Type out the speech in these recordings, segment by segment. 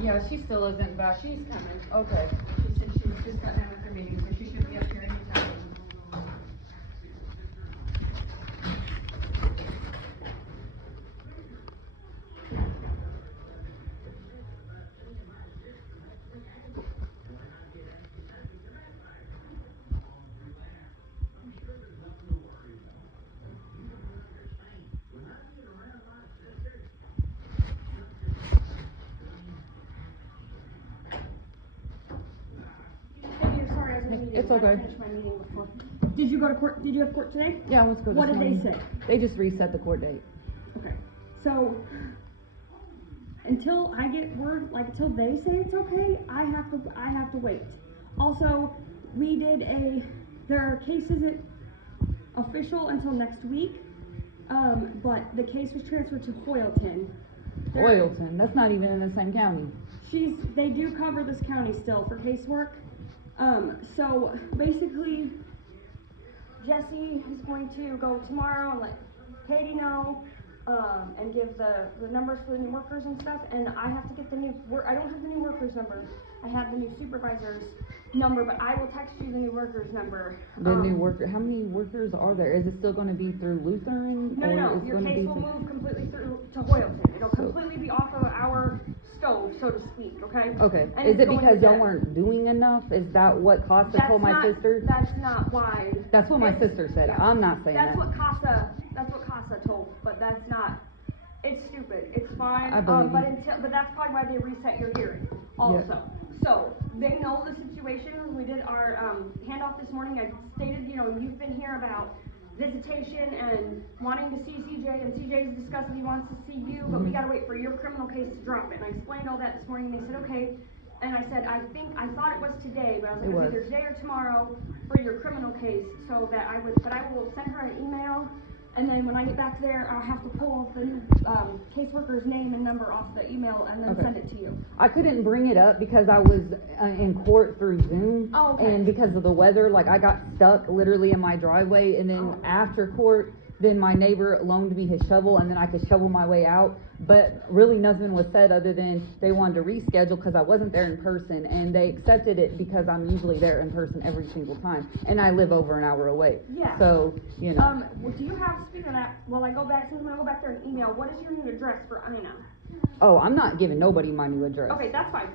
Yeah, she still isn't back. She's coming. Okay. She said she's just got done with her meeting, so she should be up here anytime. It's okay. Finish my meeting before. Did you go to court? Did you have court today? Yeah, let's go. What did they say? They just reset the court date. Okay. So until I get word, like until they say it's okay, I have to wait. Also, their case isn't official until next week. But the case was transferred to Hoyleton. Hoyleton? That's not even in the same county. They do cover this county still for casework. So basically, Jesse is going to go tomorrow and let Katie know, and give the numbers for the new workers and stuff, and I have to get I don't have the new workers number. I have the new supervisor's number, but I will text you the new workers number. The new worker, how many workers are there? Is it still going to be through Lutheran? No, your case will move completely through to Hoyleton. It'll completely be off of our stove, so to speak, okay? Okay. And is it because y'all weren't doing enough? Is that what Casa told my sister? That's not why. That's what my sister said. Yeah. I'm not saying that's what Casa told, but that's not. It's stupid. It's fine. I believe but that's probably why they reset your hearing also. Yeah. So they know the situation. When we did our handoff this morning, I stated, you've been here about visitation and wanting to see CJ, and CJ's discussed that he wants to see you, but we gotta wait for your criminal case to drop it. And I explained all that this morning, and they said, okay. And I said, I thought it was today, but I was like, it was either today or tomorrow for your criminal case, but I will send her an email, and then when I get back there, I'll have to pull the new caseworker's name and number off the email and then send it to you. I couldn't bring it up because I was in court through Zoom. Oh, okay. And because of the weather, I got stuck literally in my driveway, and then after court, then my neighbor loaned me his shovel, and then I could shovel my way out. But really nothing was said other than they wanted to reschedule because I wasn't there in person, and they accepted it because I'm usually there in person every single time, and I live over an hour away. Yeah. So, Well, do you have, speaking of that, when I go back there and email, what is your new address for Ina? Oh, I'm not giving nobody my new address. Okay, that's fine.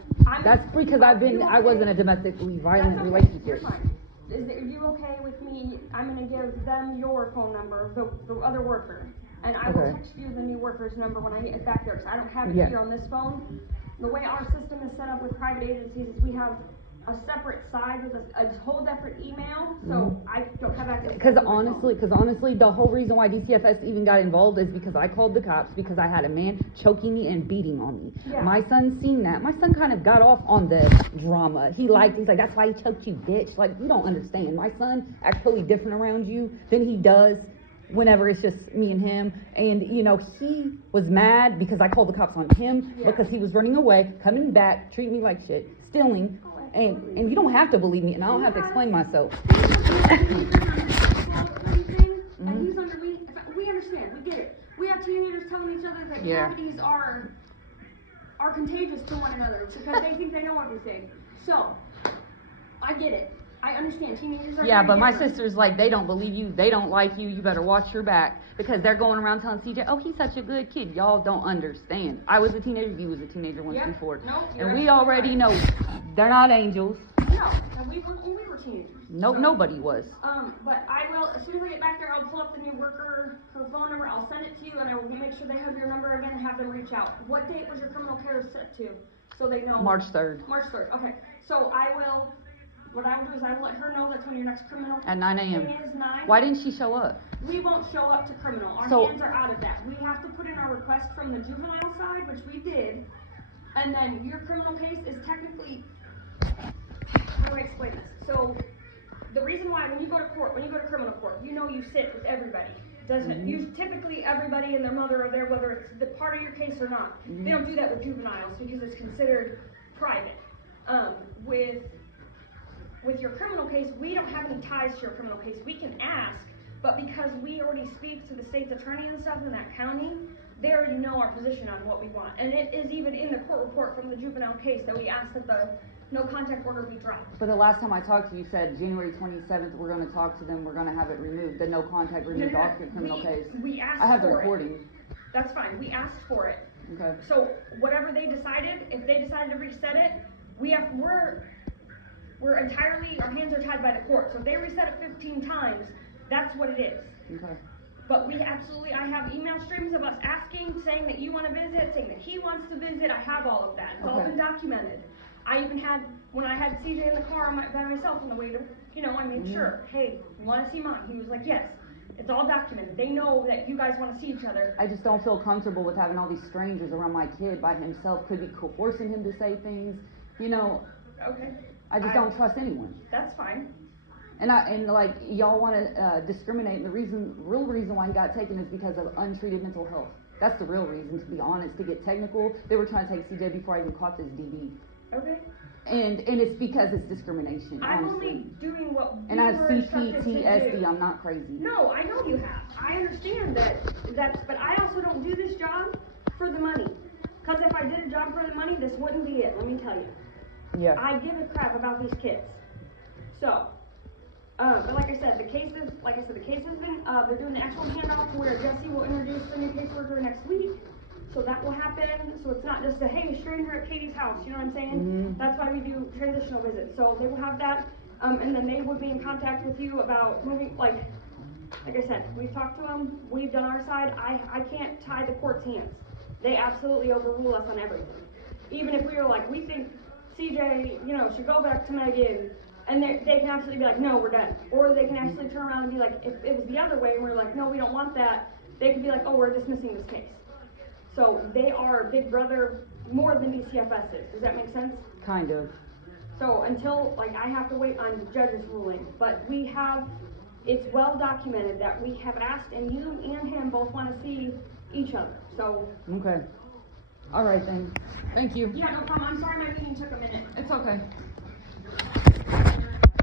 That's because I was in a domestically violent relationship. You're fine. Are you okay with me? I'm going to give them your phone number, the other worker, and I will text you the new worker's number when I get back there, because I don't have it here on this phone. The way our system is set up with private agencies is we have a separate side with a whole separate email, so I don't have access. Because honestly, the whole reason why DCFS even got involved is because I called the cops because I had a man choking me and beating on me. Yeah. My son seen that. My son kind of got off on the drama. He's like, that's why he choked you, bitch. Like, you don't understand. My son acts totally different around you than he does whenever it's just me and him. And, he was mad because I called the cops on him because he was running away, coming back, treating me like shit, stealing. And you don't have to believe me, and I don't have to explain myself. And he's under me. We understand. We get it. We have teenagers telling each other that cavities are contagious to one another because they think they know everything. So, I get it. I understand. Teenagers are but my sister's like, they don't believe you. They don't like you. You better watch your back. Because they're going around telling CJ, oh, he's such a good kid. Y'all don't understand. I was a teenager. You was a teenager once before. Nope, and we already know they're not angels. No. And we were teenagers. Nope, so, nobody was. But I will, as soon as I get back there, I'll pull up the new worker, her phone number. I'll send it to you, and I will make sure they have your number again and have them reach out. What date was your criminal care set to? So they know. March 3rd. March 3rd. Okay. So what I will do is I will let her know that's when your next criminal at 9 a.m. is 9. Why didn't she show up? We won't show up to criminal. Our hands are out of that. We have to put in our request from the juvenile side, which we did, and then your criminal case is technically, how do I explain this? So the reason why when you go to criminal court, you sit with everybody. Doesn't it? You typically everybody and their mother are there, whether it's the part of your case or not. They don't do that with juveniles because it's considered private. With your criminal case, we don't have any ties to your criminal case. We can ask, but because we already speak to the state's attorney and stuff in that county, they already know our position on what we want. And it is even in the court report from the juvenile case that we asked that the no contact order be dropped. But the last time I talked to you, you said January 27th, we're going to talk to them, we're going to have it removed, the no contact removed off your criminal case. We asked I have the for recording. it. That's fine, we asked for it. Okay. So whatever they decided, if they decided to reset it, we're entirely, our hands are tied by the court. So if they reset it 15 times, that's what it is. Okay. But we absolutely, I have email streams of us asking, saying that you want to visit, saying that he wants to visit. I have all of that. It's all been documented. I even had, when I had CJ in the car by myself on the way to, I made sure, hey, you want to see Mom? He was like, yes. It's all documented. They know that you guys want to see each other. I just don't feel comfortable with having all these strangers around my kid by himself. Could be coercing him to say things, Okay. I just don't trust anyone. That's fine. And like y'all want to discriminate, and the real reason why he got taken is because of untreated mental health. That's the real reason, to be honest. To get technical, they were trying to take CJ before I even caught this DB. Okay. And it's because it's discrimination. I'm honestly. only doing what we and I have were instructed to CPTSD. do. I'm not crazy. No, I know you have. I understand but I also don't do this job for the money. Because if I did a job for the money, this wouldn't be it. Let me tell you. Yeah. I give a crap about these kids. So, but like I said, the case has been, they're doing the actual handoff where Jesse will introduce the new caseworker next week. So that will happen. So it's not just a, hey, stranger at Katie's house. You know what I'm saying? Mm-hmm. That's why we do transitional visits. So they will have that. And then they will be in contact with you about moving, like I said, we've talked to them. We've done our side. I can't tie the court's hands. They absolutely overrule us on everything. Even if we were like, we think CJ, should go back to Megan, and they can absolutely be like, no, we're done. Or they can actually turn around and be like, if it was the other way and we're like, no, we don't want that, they could be like, oh, we're dismissing this case. So they are Big Brother more than DCFS is. Does that make sense? Kind of. So until, I have to wait on the judge's ruling. But it's well documented that we have asked, and you and him both want to see each other. So. Okay. All right then. Thank you. Yeah, no problem. I'm sorry my meeting took a minute. It's okay.